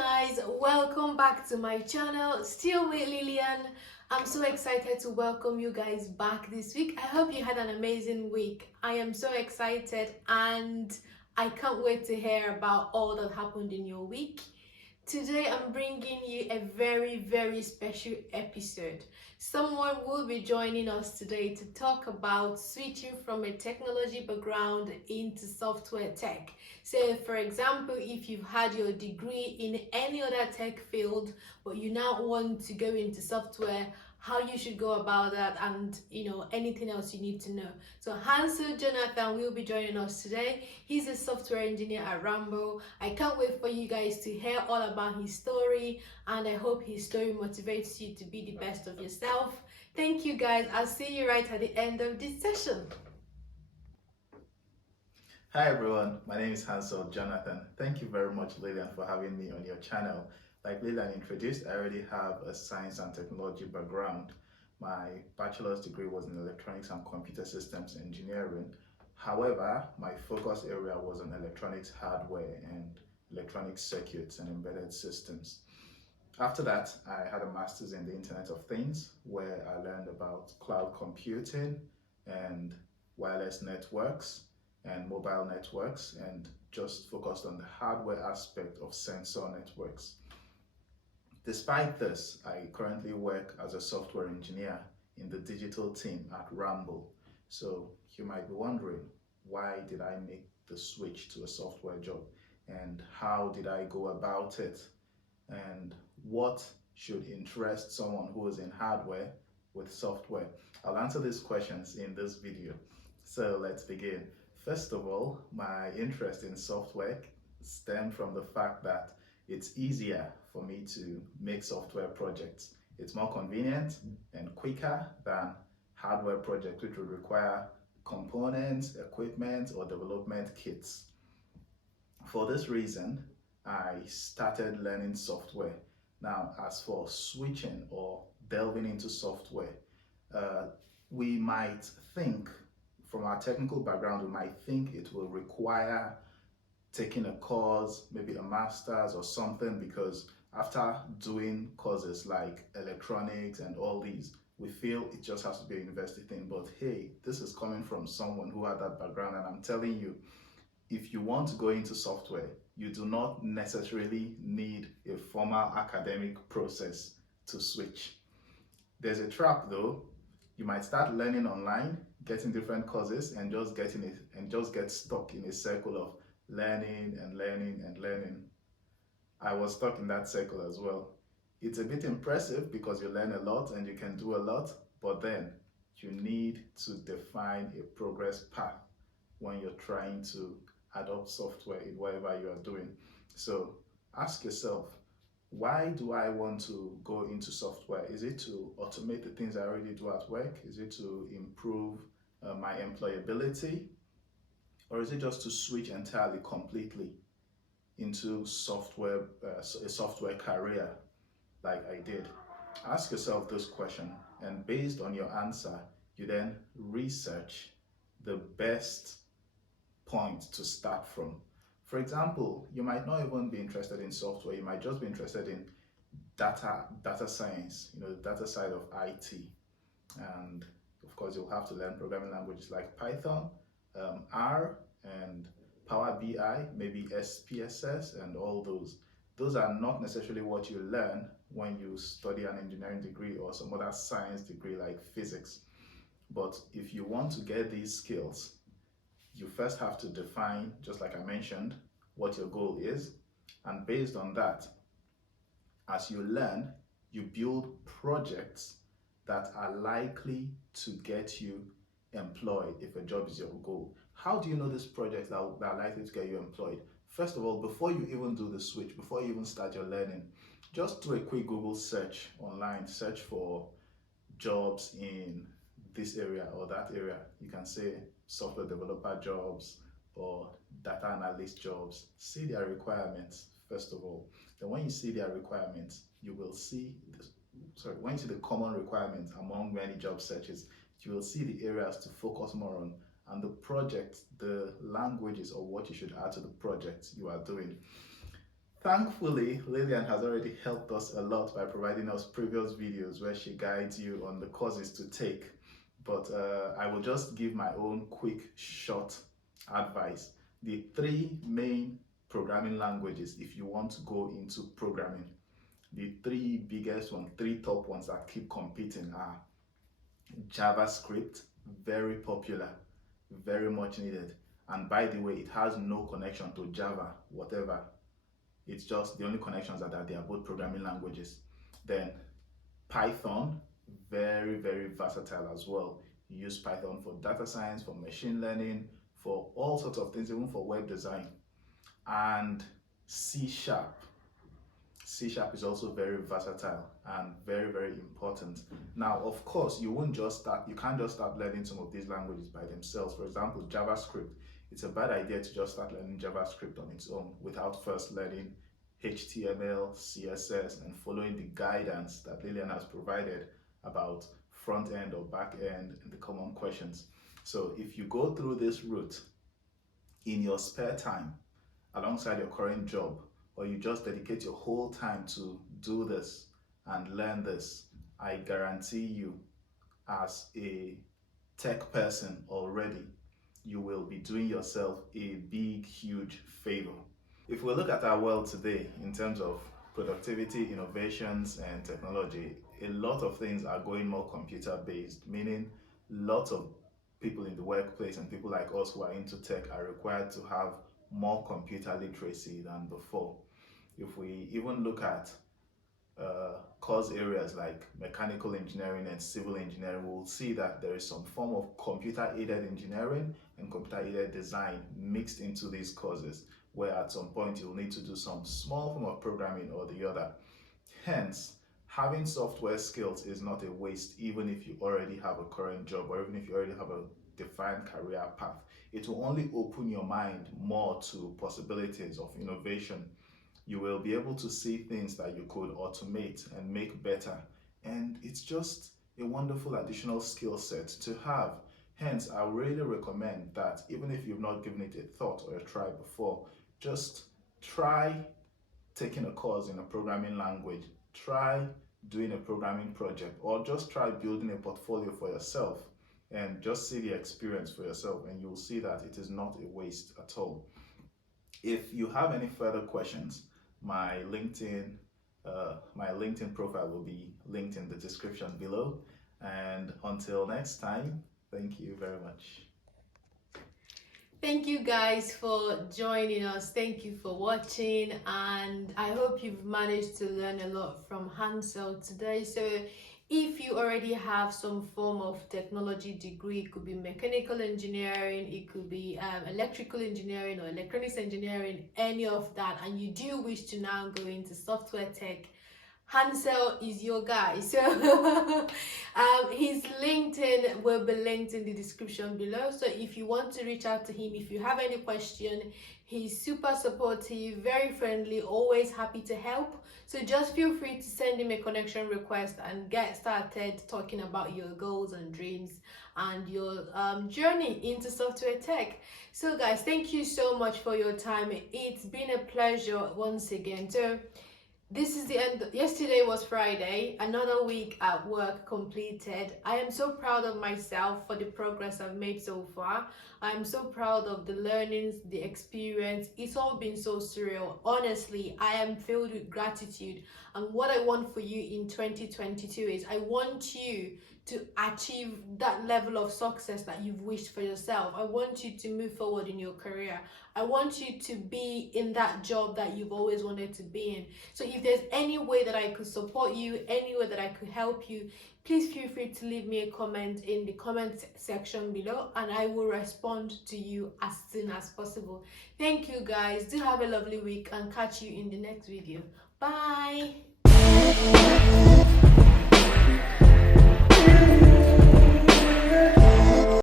guys, welcome back to my channel. Still with Lillian. I'm so excited to welcome you guys back this week. I hope you had an amazing week. I am so excited and I can't wait to hear about all that happened in your week. Today I'm bringing you a very special episode. Someone will be joining us today to talk about switching from a technology background into software tech. So for example, if you've had your degree in any other tech field but you now want to go into software, how you should go about that, and anything else you need to know. So Hansel Jonathan will be joining us today. He's a software engineer at Rambo. I can't wait for you guys to hear all about his story, and I hope his story motivates you to be the best of yourself. Thank you guys. I'll see you right at the end of this session. Hi everyone, my name is Hansel Jonathan. Thank you very much, Lillian, for having me on your channel. Like Lillian introduced, I already have a science and technology background. My bachelor's degree was in electronics and computer systems engineering. However, my focus area was on electronics hardware and electronic circuits and embedded systems. After that, I had a master's in the Internet of Things, where I learned about cloud computing and wireless networks and mobile networks, and just focused on the hardware aspect of sensor networks. Despite this, I currently work as a software engineer in the digital team at Rambo. So you might be wondering, why did I make the switch to a software job, and how did I go about it, and what should interest someone who is in hardware with software? I'll answer these questions in this video. So let's begin. First of all, my interest in software stemmed from the fact that it's easier for me to make software projects. It's more convenient and quicker than hardware projects, which would require components, equipment, or development kits. For this reason, I started learning software. Now, as for switching or delving into software, we might think, from our technical background, we might think it will require taking a course, maybe a master's or something, because after doing courses like electronics and all these, we feel it just has to be a university thing. But hey, this is coming from someone who had that background, and I'm telling you, if you want to go into software, you do not necessarily need a formal academic process to switch. There's a trap though. You might start learning online, getting different courses, and just get stuck in a circle of learning and learning and learning. I was stuck in that circle as well. It's a bit impressive because you learn a lot and you can do a lot, but then you need to define a progress path when you're trying to adopt software in whatever you are doing. So ask yourself, why do I want to go into software? Is it to automate the things I already do at work? Is it to improve my employability? Or is it just to switch entirely, completely into software, a software career like I did? Ask yourself this question, and based on your answer, you then research the best point to start from. For example, you might not even be interested in software. You might just be interested in data science, the data side of IT. And of course, you'll have to learn programming languages like Python, R, and Power BI, maybe SPSS, and all those. Those are not necessarily what you learn when you study an engineering degree or some other science degree like physics. But if you want to get these skills, you first have to define, just like I mentioned, what your goal is. And based on that, as you learn, you build projects that are likely to get you employed if a job is your goal. How do you know these projects that are likely to get you employed? First of all, before you even do the switch, before you even start your learning, just do a quick Google search online, search for jobs in this area or that area. You can say software developer jobs or data analyst jobs. See their requirements first of all. Then when you see their requirements, you will see when you see the common requirements among many job searches, you will see the areas to focus more on, and the project, the languages, or what you should add to the project you are doing. Thankfully, Lillian has already helped us a lot by providing us previous videos where she guides you on the courses to take. But I will just give my own quick, short advice. The three main programming languages, if you want to go into programming, the three biggest ones, three top ones that keep competing are JavaScript, very popular, very much needed. And by the way, it has no connection to Java, whatever. It's just the only connections are that they are both programming languages. Then Python, very, very versatile as well. You use Python for data science, for machine learning, for all sorts of things, even for web design. And C Sharp. C Sharp is also very versatile and very, very important. Now, of course, you can't just start learning some of these languages by themselves. For example, JavaScript. It's a bad idea to just start learning JavaScript on its own without first learning HTML, CSS, and following the guidance that Lillian has provided about front end or back end and the common questions. So if you go through this route in your spare time, alongside your current job, or you just dedicate your whole time to do this and learn this, I guarantee you, as a tech person already, you will be doing yourself a big, huge favor. If we look at our world today in terms of productivity, innovations, and technology, a lot of things are going more computer-based, meaning lots of people in the workplace and people like us who are into tech are required to have more computer literacy than before. If we even look at course areas like mechanical engineering and civil engineering, we'll see that there is some form of computer-aided engineering and computer-aided design mixed into these courses, where at some point you'll need to do some small form of programming or the other. Hence, having software skills is not a waste, even if you already have a current job or even if you already have a defined career path. It will only open your mind more to possibilities of innovation. You will be able to see things that you could automate and make better. And it's just a wonderful additional skill set to have. Hence, I really recommend that even if you've not given it a thought or a try before, just try taking a course in a programming language, try doing a programming project, or just try building a portfolio for yourself and just see the experience for yourself, and you'll see that it is not a waste at all. If you have any further questions, my LinkedIn profile will be linked in the description below. And until next time, thank you very much. Thank you guys for joining us. Thank you for watching, and I hope you've managed to learn a lot from Hansel today. So if you already have some form of technology degree, it could be mechanical engineering, it could be electrical engineering or electronics engineering, any of that, and you do wish to now go into software tech, Hansel is your guy. So his LinkedIn will be linked in the description below. So if you want to reach out to him, if you have any question, he's super supportive, very friendly, always happy to help. So just feel free to send him a connection request and get started talking about your goals and dreams and your journey into software tech. So guys, thank you so much for your time. It's been a pleasure once again. So this is the end. Yesterday was Friday, another week at work completed. I am so proud of myself for the progress I've made so far. I'm so proud of the learnings, the experience. It's all been so surreal. Honestly, I am filled with gratitude. And what I want for you in 2022 is I want you to achieve that level of success that you've wished for yourself. I want you to move forward in your career. I want you to be in that job that you've always wanted to be in. So if there's any way that I could support you, any way that I could help you, please feel free to leave me a comment in the comment section below, and I will respond to you as soon as possible. Thank you guys. Do have a lovely week and catch you in the next video. Bye.